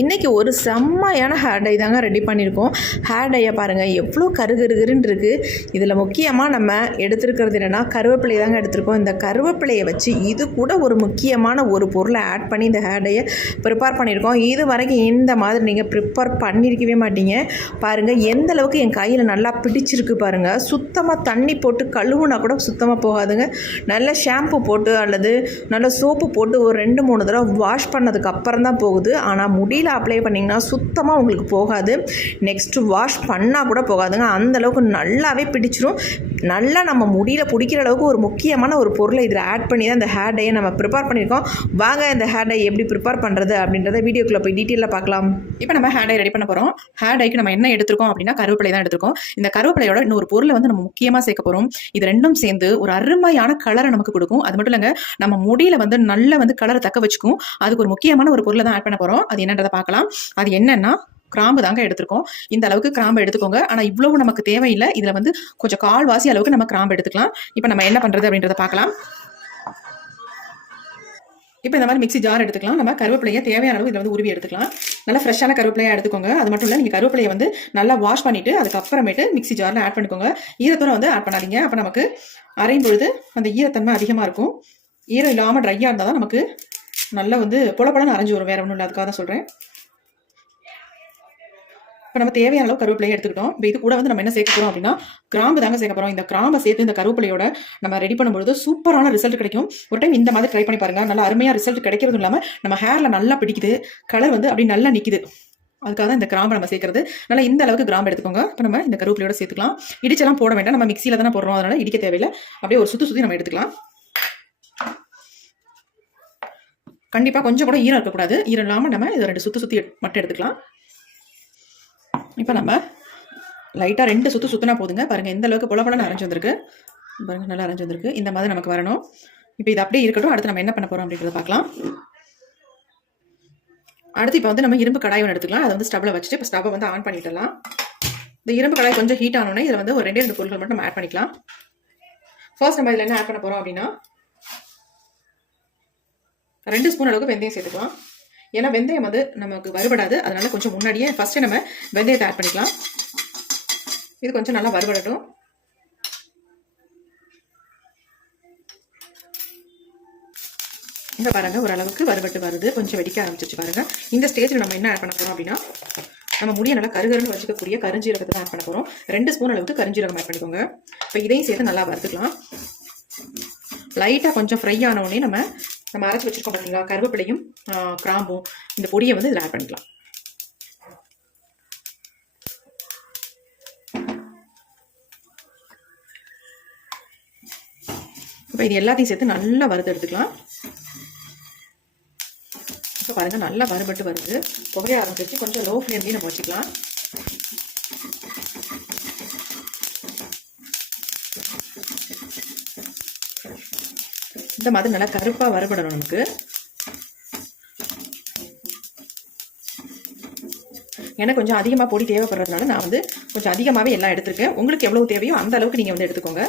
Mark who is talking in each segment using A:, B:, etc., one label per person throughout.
A: இன்றைக்கி ஒரு செம்மையான ஹேர் டை தாங்க ரெடி பண்ணியிருக்கோம். ஹேர் டையை பாருங்கள் எவ்வளோ கருகருகருன்னு இருக்குது இதில் முக்கியமாக நம்ம எடுத்துருக்கிறது என்னென்னா கருவேப்பிலை தாங்க எடுத்திருக்கோம். இந்த கருவேப்பிலையை வச்சு இது கூட ஒரு முக்கியமான ஒரு பொருளை ஆட் பண்ணி இந்த ஹேர் டையை ப்ரிப்பேர் பண்ணியிருக்கோம். இது வரைக்கும் இந்த மாதிரி நீங்கள் ப்ரிப்பேர் பண்ணியிருக்கவே மாட்டீங்க. பாருங்கள் எந்த அளவுக்கு என் கையில் நல்லா பிடிச்சிருக்கு பாருங்கள் சுத்தமாக தண்ணி போட்டு கழுவுனா கூட சுத்தமாக போகாதுங்க. நல்ல ஷாம்பு போட்டு அல்லது நல்ல சோப்பு போட்டு ஒரு ரெண்டு மூணு தடவை வாஷ் பண்ணதுக்கு அப்புறம் தான் போகுது. ஆனால் முடியல அப்ளை பண்ணிங்கன்னா சுத்தமாக உங்களுக்கு போகாது. நெக்ஸ்ட்டு வாஷ் பண்ணால் கூட போகாதுங்க. அந்தளவுக்கு நல்லாவே பிடிச்சிரும். நல்லா நம்ம முடியில் பிடிக்கிற அளவுக்கு ஒரு முக்கியமான ஒரு பொருளை இதில் ஆட் பண்ணி தான் இந்த ஹேர் டையை நம்ம ப்ரிப்பேர் பண்ணியிருக்கோம். வாங்க இந்த ஹேர் டை எப்படி ப்ரிப்பேர் பண்ணுறது அப்படின்றத வீடியோக்குள்ளே போய் டீட்டெயிலாக பார்க்கலாம்.
B: இப்போ நம்ம ஹேர் டை ரெடி பண்ண போகிறோம் ஹேர் டைக்கு நம்ம என்ன எடுத்திருக்கோம் அப்படின்னா கருவேப்பிலை தான் எடுத்திருக்கோம். இந்த கருவேப்பிலையோட இன்னொரு பொருளை வந்து நம்ம முக்கியமாக சேர்க்க போகிறோம் இது ரெண்டும் சேர்ந்து ஒரு அருமையான கலரை நமக்கு கொடுக்கும். அது மட்டும் இல்லைங்க நம்ம முடியில் வந்து நல்ல வந்து கலரை தக்க வச்சுக்கும். அதுக்கு ஒரு முக்கியமான ஒரு பொருளை தான் ஆட் பண்ண போகிறோம் அது என்னன்றதை பார்க்கலாம். அது என்னன்னா கிராம்பு தாங்க எடுத்திருக்கோம். இந்த அளவுக்கு கிராம்பு எடுத்துக்கோங்க. ஆனால் இவ்வளவு நமக்கு தேவையில்லை. இதில் வந்து கொஞ்சம் கால்வாசி அளவுக்கு நம்ம கிராம்பு எடுத்துக்கலாம். இப்போ நம்ம என்ன பண்ணுறது அப்படின்றத பார்க்கலாம். இப்போ இந்த மாதிரி மிக்ஸி ஜார் எடுத்துக்கலாம். நம்ம கருவேப்பிலையை தேவையான அளவு இதில் வந்து உருவி எடுத்துக்கலாம். நல்லா ஃப்ரெஷ்ஷான கருவேப்பிலையா எடுத்துக்கோங்க. அது மட்டும் இல்லை நீங்கள் கருவேப்பிலையை வந்து நல்லா வாஷ் பண்ணிவிட்டு அதுக்கப்புறமேட்டு மிக்ஸி ஜாரில் ஆட் பண்ணிக்கோங்க. ஈரத்தூரம் வந்து ஆட் பண்ணாதீங்க. அப்போ நமக்கு அரையும் பொழுது அந்த ஈரத்தன்மை அதிகமாக இருக்கும். ஈரம் இல்லாமல் ட்ரையாக இருந்தால் தான் நமக்கு நல்லா வந்து பொல அரைஞ்சி அரைஞ்சு வரும். வேறு ஒன்றும் இல்லை. அதுக்காக தான் சொல்கிறேன் இப்போ நம்ம தேவையான அளவு கருவேப்பிலையை எடுத்துக்கிட்டோம். இப்போ இது கூட வந்து நம்ம என்ன சேர்க்க போகிறோம் அப்படின்னா கிராம்பு தாங்க சேர்க்க போகிறோம் இந்த கிராம்பை சேர்த்து இந்த கருவேப்பிலையோட நம்ம ரெடி பண்ணும்போது சூப்பரான ரிசல்ட் கிடைக்கும். ஒரு டைம் இந்த மாதிரி ட்ரை பண்ணி பாருங்கள் நல்லா அருமையாக ரிசல்ட் கிடைக்கிறதும் இல்லாமல் நம்ம ஹேரில் நல்லா பிடிக்குது. கலர் வந்து அப்படி நல்லா நிற்குது அதுக்காக தான் இந்த கிராம்பை நம்ம சேர்க்கறது. நல்லா இந்த அளவுக்கு கிராம்பு எடுத்துக்கோங்க. இப்போ நம்ம இந்த கருவேப்பிலையோட சேர்த்துக்கலாம். இடிச்செல்லாம் போட வேண்டாம். நம்ம மிக்சியில் தானே போடுறோம். அதனால் இடிக்க தேவையில்லை. அப்படியே ஒரு சுற்றி சுற்றி நம்ம எடுத்துக்கலாம். கண்டிப்பாக கொஞ்சம் கூட ஈரம் இருக்கக்கூடாது. ஈரம் இல்லாமல் நம்ம இதை ரெண்டு சுற்றி சுற்றி மட்டும் எடுத்துக்கலாம். இப்போ நம்ம லைட்டாக ரெண்டு சுற்று சுற்றினா போதுங்க. பாருங்கள் எந்த அளவுக்கு புல புலன்னு அரைஞ்சு வந்திருக்கு. பாருங்கள் நல்லா அரைஞ்சு வந்திருக்கு. இந்த மாதிரி நமக்கு வரணும். இப்போ இது அப்படியே இருக்கட்டும். அடுத்து நம்ம என்ன பண்ண போகிறோம் அப்படின்றத பார்க்கலாம். அடுத்து இப்போ வந்து நம்ம இரும்பு கடாய் ஒன்று எடுத்துக்கலாம். அதை வந்து ஸ்டவ்வில் வச்சுட்டு இப்போ ஸ்டவ்வை வந்து ஆன் பண்ணிடலாம் இந்த இரும்பு கடாய் கொஞ்சம் ஹீட் ஆனோடனே இதில் வந்து ஒரு ரெண்டே ரெண்டு பொருட்கள் மட்டும் நம்ம ஆட் பண்ணிக்கலாம். ஃபர்ஸ்ட் நம்ம இதில் என்ன ஆட் பண்ண போகிறோம் அப்படின்னா ரெண்டு ஸ்பூன் அளவுக்கு வெந்தயம் சேர்த்துக்கலாம். ஏன்னா வெந்தயம் வந்து நமக்கு வறுபடாது. அதனால கொஞ்சம் முன்னாடியே ஃபர்ஸ்ட் நம்ம வெந்தயத்தை ஆட் பண்ணிக்கலாம். இது கொஞ்சம் நல்லா வறுபடட்டும். இங்கே பாருங்கள் ஓரளவுக்கு வறுபட்டு வருது. கொஞ்சம் வெடிக்க ஆரம்பிச்சிச்சு பாருங்க. இந்த ஸ்டேஜில் நம்ம என்ன ஆட் பண்ண போகிறோம் அப்படின்னா நம்ம முடிய நல்லா கருகருன்னு வச்சுக்கக்கூடிய கருஞ்சீரகத்தை தான் ஆட் பண்ண போகிறோம் ரெண்டு ஸ்பூன் அளவுக்கு கருஞ்சீரகம் ஆட் பண்ணிக்கோங்க. இப்போ இதையும் சேர்த்து நல்லா வறுத்துக்கலாம். லைட்டாக கொஞ்சம் ஃப்ரை ஆனவுடனே நம்ம நம்ம அரைச்சி வச்சுருக்கோம் பார்த்தீங்களா கருவேப்பிலையும் கிராம்பும் இந்த பொடியை வந்து இதில் ஆட் பண்ணிக்கலாம். இப்போ இது எல்லாத்தையும் சேர்த்து நல்லா வறுத்து எடுத்துக்கலாம். இப்போ பாருங்கள் நல்லா வறுபட்டு வருது. புகைய ஆரம்பிச்சிருச்சு. கொஞ்சம் லோ ஃப்ளேம்லேயும் நம்ம வச்சுக்கலாம். இந்த மாதிரி நல்லா கருப்பாக வறுபடணும் நமக்கு. எனக்கு கொஞ்சம் அதிகமாக பொடி தேவைப்படுறதுனால நான் வந்து கொஞ்சம் அதிகமாகவே எல்லாம் எடுத்திருக்கேன். உங்களுக்கு எவ்வளவு தேவையோ அந்த அளவுக்கு நீங்கள் வந்து எடுத்துக்கோங்க.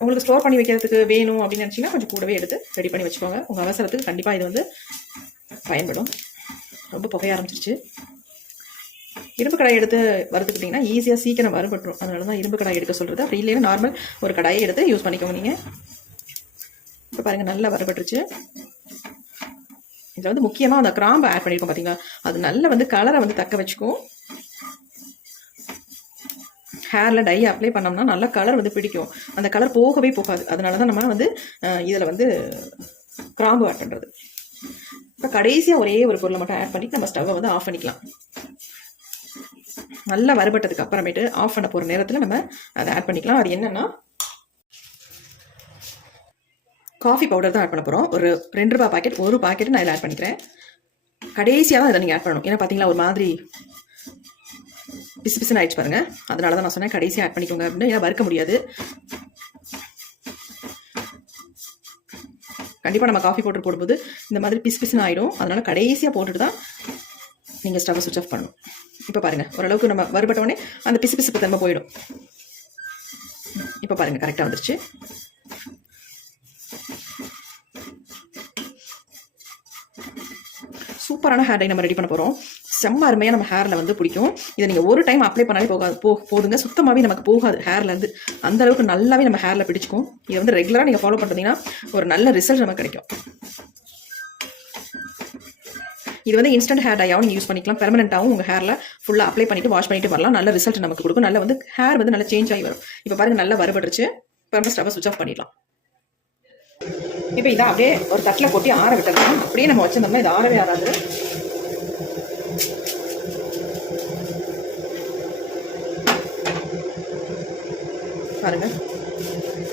B: உங்களுக்கு ஸ்டோர் பண்ணி வைக்கிறதுக்கு வேணும் அப்படின்னு நினச்சிங்கன்னா கொஞ்சம் கூடவே எடுத்து ரெடி பண்ணி வச்சுக்கோங்க. உங்கள் அவசரத்துக்கு கண்டிப்பாக இது வந்து பயன்படும். ரொம்ப புகைய ஆரம்பிச்சிருச்சு. இரும்பு கடாய் எடுத்து வறுத்துக்கிட்டிங்கன்னா ஈஸியாக சீக்கிரம் வறுபட்டுரும். அதனால தான் இரும்பு கடாய் எடுக்க சொல்கிறது அப்படி இல்லைன்னா நார்மல் ஒரு கடாயை எடுத்து யூஸ் பண்ணிக்கோங்க நீங்கள் இப்போ பாருங்கள் நல்லா வரப்பட்டுருச்சு இதில் வந்து முக்கியமாக அந்த கிராம்பை ஆட் பண்ணியிருக்கோம் பார்த்தீங்களா அது நல்லா வந்து கலரை வந்து தக்க வச்சுக்கும். ஹேரில் டை அப்ளை பண்ணோம்னா நல்லா கலர் வந்து பிடிக்கும். அந்த கலர் போகவே போகாது. அதனால தான் நம்ம வந்து இதில் வந்து கிராம்பு ஆட் பண்ணுறது இப்போ கடைசியாக ஒரே ஒரு பொருளை மட்டும் ஆட் பண்ணிட்டு நம்ம ஸ்டவ்வை வந்து ஆஃப் பண்ணிக்கலாம். நல்லா வறுபட்டதுக்கு அப்புறமேட்டு ஆஃப் பண்ண போகிற நேரத்தில் நம்ம அதை ஆட் பண்ணிக்கலாம். அது என்னன்னா காஃபி பவுடர் தான் ஆட் பண்ண போகிறோம் ஒரு ரெண்டு ரூபா பாக்கெட் ஒரு பாக்கெட் நான் இதில் ஆட் பண்ணிக்கிறேன். கடைசியாக தான் இதை நீங்கள் ஆட் பண்ணணும். ஏன்னா பார்த்தீங்களா ஒரு மாதிரி பிசு பிசுன்னு ஆயிடுச்சு பாருங்க. அதனால தான் நான் சொன்னேன் கடைசியாக ஆட் பண்ணிக்கோங்க அப்படின்னு ஏன்னா வறுக்க முடியாது. கண்டிப்பாக நம்ம காஃபி பவுடர் போடும்போது இந்த மாதிரி பிசு பிசுன்னு ஆகிடும் அதனால் கடைசியாக போட்டுட்டு தான் நீங்கள் ஸ்டவ்வை சுவிச் ஆஃப் பண்ணணும். இப்போ பாருங்கள் ஓரளவுக்கு நம்ம வறுபட்ட அந்த பிசு பிசுப்பு தன்மை போயிடும். இப்போ பாருங்கள் கரெக்டாக வந்துருச்சு. சூப்பரான ஹேர் டை நம்ம ரெடி பண்ண போகிறோம் செம்ம அருமையாக நம்ம ஹேரில் வந்து பிடிக்கும். இதை நீங்கள் ஒரு டைம் அப்ளை பண்ணாலே போகாது போ போதுங்க. சுத்தமாகவே நமக்கு போகாது ஹேர்லேருந்து அந்த அளவுக்கு நல்லாவே நம்ம ஹேரில் பிடிச்சிக்கும். இதை வந்து ரெகுலராக நீங்கள் ஃபாலோ பண்ணுறீங்கன்னா ஒரு நல்ல ரிசல்ட் நமக்கு கிடைக்கும். இது வந்து இன்ஸ்டன்ட் ஹேர் டையாகவும் நீங்கள் யூஸ் பண்ணிக்கலாம். பெர்மனெண்ட்டாகவும் உங்கள் ஹேரில் ஃபுல்லாக அப்ளை பண்ணிட்டு வாஷ் பண்ணிட்டு வரலாம். நல்ல ரிசல்ட் நமக்கு கொடுக்கும். நல்ல வந்து ஹேர் வந்து நல்லா சேஞ்ச் ஆகி வரும். இப்போ பாருங்க நல்லா வருபடுச்சு பெர்மனெண்ட் ஸ்டவை சுவிச் ஆஃப் பண்ணிடலாம். இப்போ இதை அப்படியே ஒரு தட்டில் கொட்டி ஆற விட்டுறலாம் அப்படியே நம்ம வச்சுருந்தோம்னா இது ஆறவே ஆறாது. பாருங்க.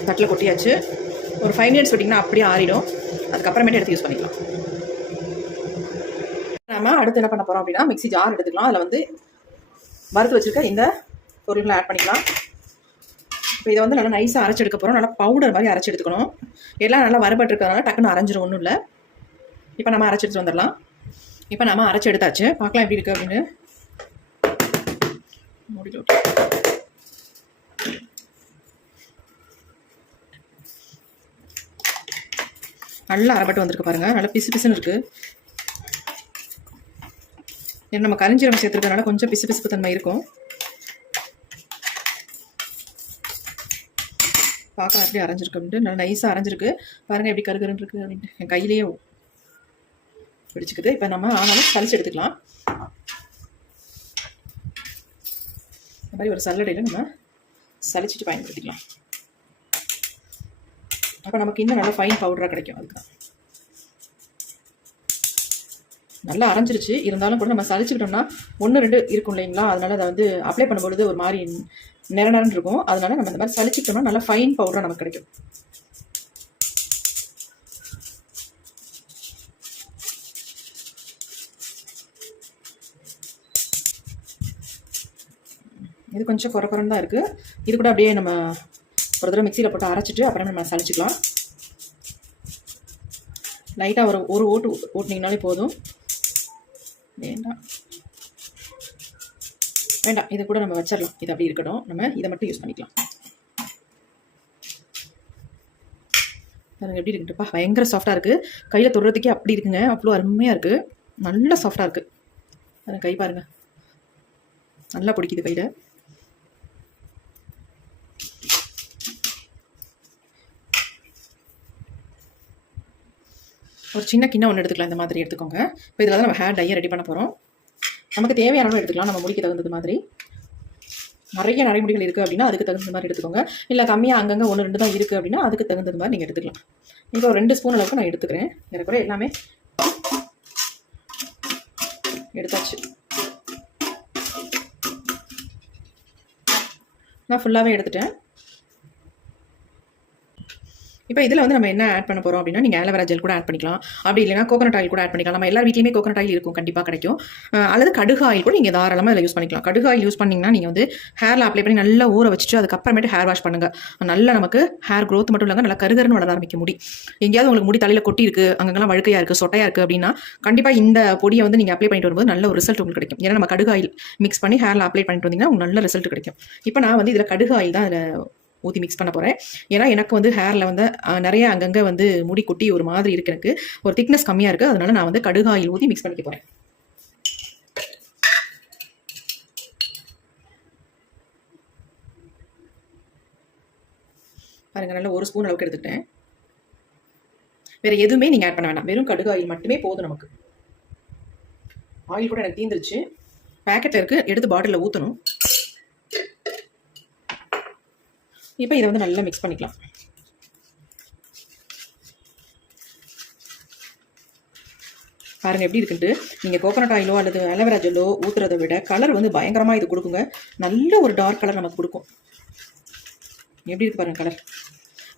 B: தட்டில் கொட்டியாச்சு. ஒரு ஃபைவ் மினிட்ஸ் விட்டிங்கன்னா அப்படியே ஆறிடும். அதுக்கப்புறமேட்டு எடுத்து யூஸ் பண்ணிக்கலாம். நம்ம அடுத்து என்ன பண்ண போகிறோம் அப்படின்னா மிக்ஸி ஜார் எடுத்துக்கலாம். அதில் வந்து வறுத்து வச்சிருக்க இந்த பொருள்களை ஆட் பண்ணிக்கலாம். இப்போ இதை வந்து நல்லா நைஸாக அரைச்சி எடுக்க போகிறோம் நல்லா பவுடர் மாதிரி அரைச்சி எடுத்துக்கணும். எல்லாம் நல்லா வறுபட்டு இருக்கிறதுனால டக்குன்னு அரைஞ்சிரும் ஒன்றும் இல்லை. இப்போ நம்ம அரைச்சி எடுத்துட்டு வந்துடலாம். இப்போ நம்ம அரைச்சி எடுத்தாச்சு. பார்க்கலாம் எப்படி இருக்குது அப்படின்னு. மூடிட்டு நல்லா அரைப்பட்டு வந்திருக்கு பாருங்கள் நல்லா பிசு பிசுன்னு இருக்குது ஏன்னா நம்ம கரிஞ்சீரகம் சேர்த்துருக்கனால கொஞ்சம் பிசு பிசுப்பு தன்மை இருக்கும். பார்க்கலாம் எப்படி அரைஞ்சிருக்கு அப்படின்ட்டு நல்லா நைஸாக அரைஞ்சிருக்கு. பாருங்கள் எப்படி கருகருன்னு இருக்குது அப்படின்ட்டு. என் கையிலேயே பிடிச்சிக்குது. இப்போ நம்ம ஆனாலும் சலிச்சு எடுத்துக்கலாம். இந்த மாதிரி ஒரு சல்லடையில் நம்ம சலிச்சிட்டு பயன்படுத்திக்கலாம். அப்போ நமக்கு இன்னும் நல்லா ஃபைன் பவுடராக கிடைக்கும் அதுக்கு. தான் நல்லா அரைஞ்சிருச்சு. இருந்தாலும் கூட நம்ம சளிச்சுக்கிட்டோம்னா ஒன்று ரெண்டு இருக்கும் இல்லைங்களா? அதனால அதை வந்து அப்ளை பண்ணும்பொழுது ஒரு மாதிரி நிற நிறன்னு இருக்கும். அதனால நம்ம இந்த மாதிரி சளிச்சுக்கிட்டோம்னா நல்லா ஃபைன் பவுடராக நமக்கு கிடைக்கும். இது கொஞ்சம் குறை குறைன்னு தான் இருக்குது இது கூட அப்படியே நம்ம ஒரு தடவை மிக்சியில் போட்டு அரைச்சிட்டு அப்புறம் நம்ம சளிச்சிக்கலாம் லைட்டாக ஒரு ஒரு ஓட்டு ஓட்டினீங்கனாலே போதும். வேண்டாம். வேண்டாம் இதை கூட நம்ம வச்சிடலாம் இது அப்படி இருக்கட்டும். நம்ம இதை மட்டும் யூஸ் பண்ணிக்கலாம். பாருங்க எப்படி இருக்குப்பா பயங்கர சாஃப்டாக இருக்குது கையில் தொடுறதுக்கே அப்படி இருக்குங்க. அவ்வளோ அருமையாக இருக்குது நல்ல சாஃப்டாக இருக்குது கை பாருங்கள் நல்லா பிடிக்குது கையில். ஒரு சின்ன கிண்ணம் ஒன்று எடுத்துக்கலாம் இந்த மாதிரி எடுத்துக்கோங்க. இப்போ இதில் தான் நம்ம ஹேர் டையை ரெடி பண்ண போகிறோம் நமக்கு தேவையான அளவு எடுத்துக்கலாம் நம்ம முடிக்க தகுந்தது மாதிரி. நிறைய நடைமுறைகள் இருக்குது அப்படின்னா அதுக்கு தகுந்த மாதிரி எடுத்துக்கோங்க. இல்லை கம்மியாக அங்கங்கே ஒன்று ரெண்டு தான் இருக்குது அப்படின்னா அதுக்கு தகுந்தது மாதிரி நீங்கள் எடுத்துக்கலாம். இப்போ ஒரு ரெண்டு ஸ்பூன் அளவுக்கு நான் எடுத்துக்கிறேன். ஏறக்குறைய எல்லாமே எடுத்தாச்சு. நான் ஃபுல்லாகவே எடுத்துட்டேன். இப்போ இதில் வந்து நம்ம என்ன ஆட் பண்ண போகிறோம் அப்படின்னா நீங்கள் ஆலோவேரா ஜெல் கூட ஆட் பண்ணிக்கலாம். அப்படி இல்லைனா கோகனட் ஆயில் கூட ஆட் பண்ணிக்கலாம். நம்ம எல்லா வீட்லையுமே கோகனட் ஆயில் இருக்கும் கண்டிப்பாக கிடைக்கும். அல்லது கடுகு ஆயில் கூட நீங்கள் தாராளமாக இதில் யூஸ் பண்ணிக்கலாம். கடுகு ஆயில் யூஸ் பண்ணிங்கன்னா நீங்கள் வந்து ஹேரில் அப்ளை பண்ணி நல்லா ஊற வச்சுட்டு அதுக்கப்புறமேட்டு ஹேர் வாஷ் பண்ணுங்கள் நல்லா நமக்கு ஹேர் க்ரோத் மட்டும் இல்லாமல் நல்லா கருகருன்னு வளர ஆரம்பிக்க முடி. எங்கேயாவது உங்களுக்கு முடி தலையில் கொட்டி இருக்குது அங்கங்கெல்லாம் வழுக்கையாக இருக்குது சொட்டையாக இருக்குது அப்படின்னா கண்டிப்பாக இந்த பொடியை வந்து நீங்கள் அப்ளை பண்ணிட்டு வரும்போது நல்ல ஒரு ரிசல்ட் உங்களுக்கு கிடைக்கும். ஏன்னா நம்ம கடுகு ஆயில் மிக்ஸ் பண்ணி ஹேரில் அப்ளை பண்ணிட்டு வந்தீங்கன்னா உங்களுக்கு நல்ல ரிசல்ட் கிடைக்கும். இப்போ நான் வந்து இதில் கடுகு ஆயில் தான் அதில் ஊற்றி மிக்ஸ் பண்ண போகிறேன் ஏன்னா எனக்கு வந்து ஹேரில் வந்து நிறைய அங்கங்கே வந்து முடி கொட்டி ஒரு மாதிரி இருக்கு எனக்கு. ஒரு திக்னஸ் கம்மியாக இருக்குது அதனால நான் வந்து கடுகு ஆயில் ஊற்றி மிக்ஸ் பண்ணிக்க போகிறேன் பாருங்க நல்லா ஒரு ஸ்பூன் அளவுக்கு எடுத்துக்கிட்டேன். வேற எதுவுமே நீங்கள் ஆட் பண்ண வேண்டாம். வெறும் கடுகு ஆயில் மட்டுமே போதும் நமக்கு. ஆயில் கூட எனக்கு தீந்துருச்சு. பேக்கெட்டில் இருக்கு. எடுத்து பாட்டிலில் ஊற்றணும் இப்போ இதை வந்து நல்லா மிக்ஸ் பண்ணிக்கலாம். பாருங்க எப்படி இருக்குன்ட்டு. நீங்கள் கோகோனட் ஆயிலோ அல்லது அலோவேரா ஜெல்லோ ஊற்றுறதை விட கலர் வந்து பயங்கரமாக இது கொடுக்குங்க. நல்ல ஒரு டார்க் கலர் நமக்கு கொடுக்கும். எப்படி இருக்கு பாருங்கள் கலர்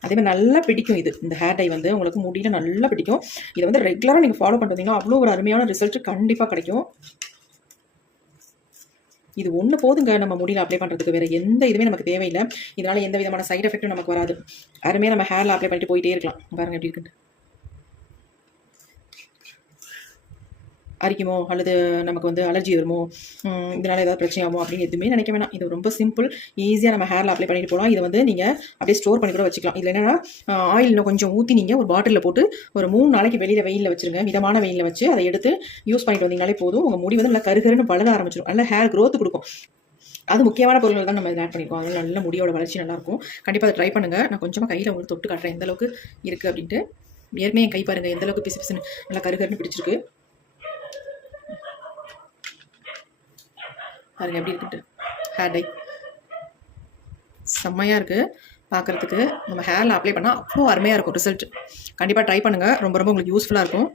B: அதே மாதிரி நல்லா பிடிக்கும் இது. இந்த ஹேர் டை வந்து உங்களுக்கு முடியல நல்லா பிடிக்கும். இதை வந்து ரெகுலராக நீங்கள் ஃபாலோ பண்ணுறீங்கன்னா அவ்வளோ ஒரு அருமையான ரிசல்ட் கண்டிப்பாக கிடைக்கும். இது ஒன்று போதுங்க நம்ம முடியல அப்ளை பண்ணுறதுக்கு வேறு எந்த இதுவுமே நமக்கு தேவையில்லை. இதனால எந்த விதமான சைட் எஃபெக்ட்டும் நமக்கு வராது. அருமையாக நம்ம ஹேரில் அப்ளை பண்ணிட்டு போயிட்டே இருக்கலாம். பாருங்க எப்படி இருக்குன்னு அரிக்குமோ அல்லது நமக்கு வந்து அலர்ஜி வருமோ இதனால் ஏதாவது பிரச்சனை ஆகும் அப்படின்னு எதுவுமே நினைக்க வேணாம். இது ரொம்ப சிம்பிள் ஈஸியாக நம்ம ஹேரில் அப்ளை பண்ணிட்டு போகலாம் இதை வந்து நீங்கள் அப்படியே ஸ்டோர் பண்ணி கூட வச்சுக்கலாம். இதில் என்னென்னா ஆயில் இன்னும் கொஞ்சம் ஊற்றி நீங்கள் ஒரு பாட்டிலில் போட்டு ஒரு மூணு நாளைக்கு வெளியில் வெயிலில் வச்சுருங்க. மிதமான வெயிலில் வச்சு அதை எடுத்து யூஸ் பண்ணிட்டு வந்தீங்கனாலே போதும். உங்கள் முடி வந்து நல்லா கருகருன்னு பழக ஆரம்பிச்சிடும் நல்லா ஹேர் க்ரோத் கொடுக்கும். அது முக்கியமான பொருள்கள் தான் நம்ம இதில் ஆட் பண்ணியிருக்கோம் அதனால நல்ல முடியோட வளர்ச்சி நல்லாயிருக்கும் கண்டிப்பாக அதை ட்ரை பண்ணுங்கள் நான் கொஞ்சமாக கையில் உங்களுக்கு தொட்டு காட்டுறேன். எந்தளவுக்கு இருக்குது அப்படின்ட்டு. ஏற்கனவே என் கை பாருங்கள் எந்த அளவுக்கு பிசு பிசுன்னு நல்லா கருகருன்னு பிடிச்சிருக்கு. பாருங்க எப்படி இருக்குது ஹேர் டை செம்மையாக இருக்குது பார்க்குறதுக்கு நம்ம ஹேரில் அப்ளை பண்ணால் அவ்வளோ அருமையாக இருக்கும் ரிசல்ட் கண்டிப்பாக ட்ரை பண்ணுங்கள் ரொம்ப ரொம்ப உங்களுக்கு யூஸ்ஃபுல்லாக இருக்கும்.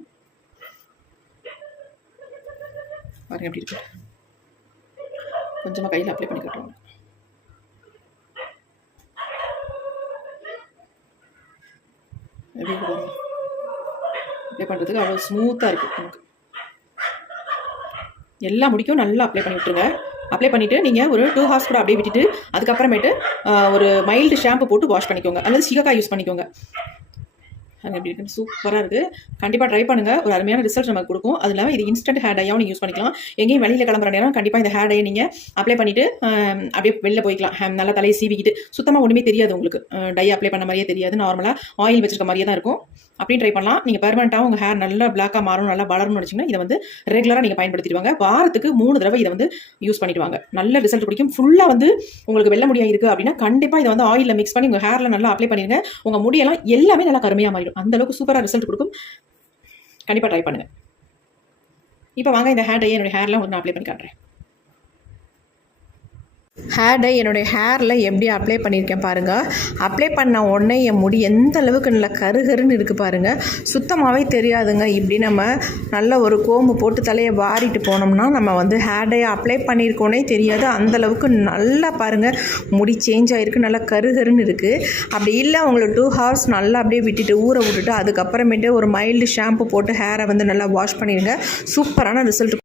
B: பாருங்க எப்படி இருக்கு. கொஞ்சமாக கையில் அப்ளை பண்ணி கட்டுவோம் எப்படி அப்ளை பண்ணுறதுக்கு அவ்வளோ ஸ்மூத்தாக இருக்குது நமக்கு. எல்லா முடிக்கும் நல்லா அப்ளை பண்ணி விட்டுருங்க. அப்ளை பண்ணிவிட்டு நீங்கள் ஒரு டூ ஹார்ஸ் கூட அப்படியே விட்டுட்டு அதுக்கப்புறமேட்டு ஒரு மைல்டு ஷாம்பு போட்டு வாஷ் பண்ணிக்கோங்க. அல்லது சிகக்காய் யூஸ் பண்ணிக்கோங்க. அது எப்படி இருக்குன்னு சூப்பராக இருக்குது கண்டிப்பாக ட்ரை பண்ணுங்கள் ஒரு அருமையான ரிசல்ட் நமக்கு கொடுக்கும். அது இல்லாமல் இது இன்ஸ்டன்ட் ஹேர் டையாகவும் நீங்கள் யூஸ் பண்ணிக்கலாம். எங்கேயும் வெளியில் கிளம்புற நேரம் கண்டிப்பாக இந்த ஹேர் டையை நீங்கள் அப்ளை பண்ணிவிட்டு அப்படியே வெளில போய்க்கலாம். நல்லா தலையை சீவிக்கிட்டு. சுத்தமாக ஒன்றுமே தெரியாது உங்களுக்கு. டை அப்ளை பண்ண மாதிரியே தெரியாது. நார்மலாக ஆயில் வச்சிருக்க மாதிரியே தான் இருக்கும். அப்படியும் ட்ரை பண்ணலாம். நீங்கள் பெர்மனெண்ட்டாக உங்கள் ஹேர் நல்லா பிளாக்காக மாறணும் நல்லா வளரணும்னு நினச்சிங்கன்னா இதை வந்து ரெகுலராக நீங்கள் பயன்படுத்திடுவாங்க. வாரத்துக்கு மூணு தடவை இதை வந்து யூஸ் பண்ணிடுவாங்க. நல்ல ரிசல்ட் பிடிக்கும். ஃபுல்லாக வந்து உங்களுக்கு வெள்ள முடியாக இருக்குது அப்படின்னா கண்டிப்பாக இதை வந்து ஆயிலில் மிக்ஸ் பண்ணி உங்கள் ஹேரில் நல்லா அப்ளை பண்ணிடுங்க உங்கள் முடியெல்லாம் எல்லாமே நல்லா கருமையாக மாறிடும். அந்தளவுக்கு சூப்பராக ரிசல்ட் கொடுக்கும். கண்டிப்பாக ட்ரை பண்ணுங்கள் இப்போ வாங்க இந்த ஹேர் டையை என்னுடைய ஹேரில் உங்களுக்கு நான் அப்ளை பண்ணி காட்டுறேன்.
A: ஹேர் டை என்னுடைய ஹேரில் எப்படி அப்ளை பண்ணியிருக்கேன் பாருங்கள் அப்ளை பண்ண உடனே என் முடி எந்த அளவுக்கு நல்லா கருகருன்னு இருக்குது பாருங்கள் சுத்தமாகவே தெரியாதுங்க. இப்படி நம்ம நல்ல ஒரு கோம்பு போட்டு தலையை வாரிட்டு போனோம்னா நம்ம வந்து ஹேர் டை அப்ளை பண்ணியிருக்கோனே தெரியாது. அந்தளவுக்கு நல்லா பாருங்கள் முடி சேஞ்ச் ஆகிருக்கு நல்லா கருகருன்னு இருக்குது அப்படி இல்லை அவங்கள டூ ஹவர்ஸ் நல்லா அப்படியே விட்டுட்டு ஊற விட்டுட்டு அதுக்கப்புறமேட்டு ஒரு மைல்டு ஷாம்பு போட்டு ஹேரை வந்து நல்லா வாஷ் பண்ணிடுங்க சூப்பரான ரிசல்ட்